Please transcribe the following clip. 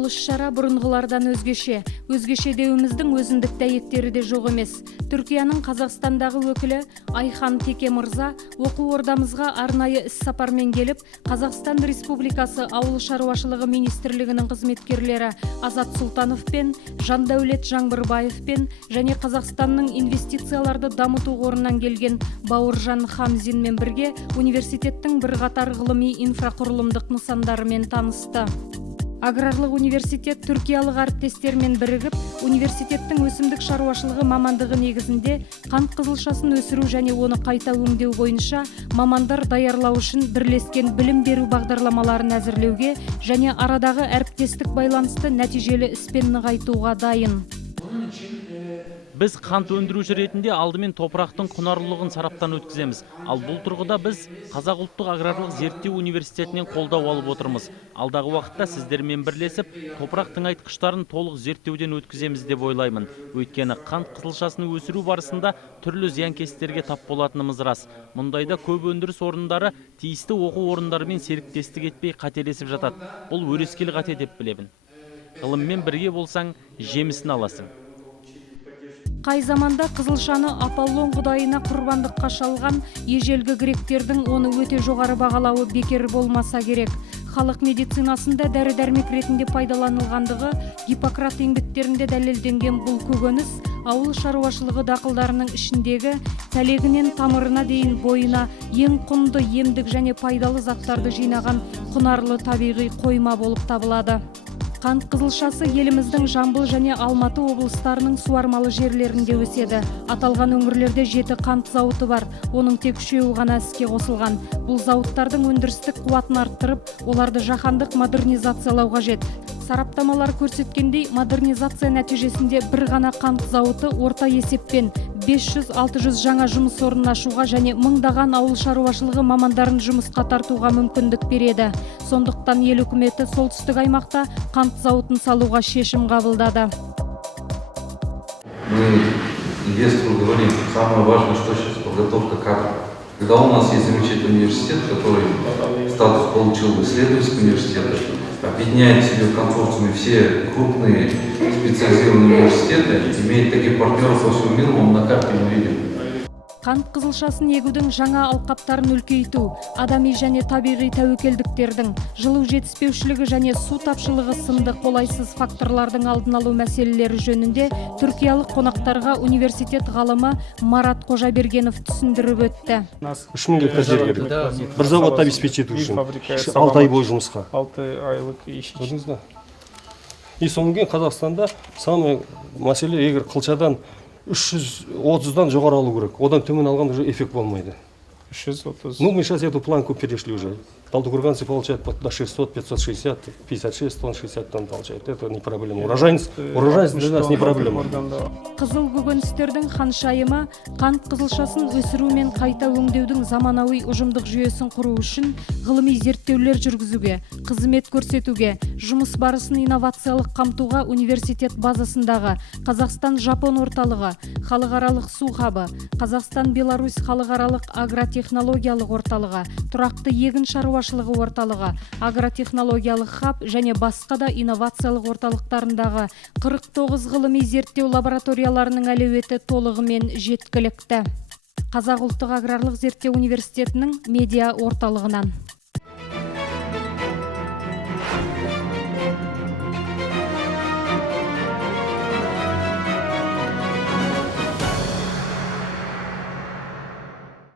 Бұл іс-шара бұрынғылардан өзгеше деуіміздің өзіндік дәйектері де жоқ емес. Түркияның Қазақстандағы өкілі Айхан Теке мырза оқу ордамызға арнайы іс-сапармен келіп, Қазақстан Республикасы Ауыл шаруашылығы министрлігінің қызметкерлері Азат Сұлтанов пен Жандәулет Жаңбырбаев пен және Қазақстанның инвестицияларды дамыту қорынан келген Бауыржан Хамзинмен бірге университеттің бірқатар ғылыми инфрақұрылымдық нысандарымен танысты. Аграрлық университет түркиялық әріптестермен бірігіп, университеттің өсімдік шаруашылығы мамандығы негізінде қант қызылшасын өсіру және оны қайта өңдеу бойынша мамандар даярлау үшін бірлескен білім беру бағдарламаларын әзірлеуге және арадағы әріптестік байланысты нәтижелі іспен нығайтуға дайын. Біз қант өндіруші ретінде алдымен топырақтың құнарлылығын сараптан өткіземіз. Ал бұл тұрғыда біз Қазақ ұлттық аграрлық зерттеу университетінен қолдау алып отырмыз. Алдағы уақытта сіздермен бірлесіп, топырақ тыңайтқыштарын толық зерттеуден өткіземіз деп ойлаймын. Өйткені қант қызылшасын өсіру барысында түрлі зиянкестерге тап болатынымыз рас. Мұндайда көп өндіріс орындары тиісті оқу орындарымен серіктестік етпей қателесіп жатады. Бұл өрескел қате деп білемін. Ғылыммен бірге болсаң, жемісін аласың. Қай заманда қызылшаны Аполлон құдайына құрбандыққа шалған ежелгі гректердің оны өте жоғары бағалауы бекер болмаса керек. Халық медицинасында дәрі-дәрмек ретінде пайдаланылғандығы Гиппократ еңбектерінде дәлелденген бұл көкөніс ауыл шаруашылығы дақылдарының ішіндегі тәлегінен тамырына дейін бойына ең құнды емдік және пайдалы заттарды жинаған құнарлы табиғи қойма болып табылады. Қант қызылшасы еліміздің Жамбыл және Алматы облыстарының суармалы жерлерінде өседі. Аталған өңірлерде 7 қант зауыты бар. Оның тек 3-еуі ғана іске қосылған. Бұл зауыттардың өндірістік қуатын арттырып, оларды жаһандық модернизациялау қажет. Сараптамалар көрсеткендей, модернизация нәтижесінде бір ғана қант зауыты орта есеппен 500-600 жаңа жұмыс орнын ашуға және мыңдаған ауыл шаруашылығы мамандарын жұмысқа тартуға мүмкіндік береді. Сондықтан ел үкіметі солтүстік аймақта қант зауытын салуға шешім қабылдады. Мы инвестору говорим, самое важное, что сейчас подготовка кадров. Когда у нас есть замечательный университет, который статус получил в исследовательском университете, объединяет в себе в консорциуме все крупные специализированные университеты, имеет таких партнеров по всему миру, он на карте не видим. Қант қызылшасын егудің жаңа алқаптарын үлкейту, адами және табиғи тәуекелдіктердің, жылу жетіспеушілігі және су тапшылығы сынды қолайсыз факторлардың алдын алу мәселелері жөнінде түркиялық қонақтарға университет ғалымы Марат Қожабергенов түсіндіріп өтті. 3000 гектар жер керек. Бір заводты обеспечить үшін 6 ай бойы жұмысқа. 6 айлық еш. И содан кейін Қазақстанда самый мәселе, егер қылшадан 330-дан жоғары алу керек. Одан төмен алғанда уже эффект болмайды. 330. Ну, мы сейчас эту планку перешли уже. Талдыкурганцы получают до 600, 560, 56 тонн, 60 тонн получают. Это не проблема. Урожайность для нас не проблема. Қызыл көкөністердің ханшайымы қант қызылшасын өсіру мен қайта өңдеудің заманауи ұжымдық жүйесін құру үшін ғылыми зерттеулер жүргізуге, қызмет көрсетуге, жұмыс барысын инновациялық қамтуға университет базасындағы Қазақстан-Жапон орталығы, халықаралық су хабы, Қазақстан-Беларусь халықаралық агротехнологиялық орталығы, тұрақты егін шаруашылығы орталығы, агротехнологиялық хаб және басқа да инновациялық орталықтарындағы 49 ғылыми зерттеу лабораторияларының әлеуеті толығымен жеткілікті. Қазақ ұлттық аграрлық зерттеу университетінің медиа орталығынан.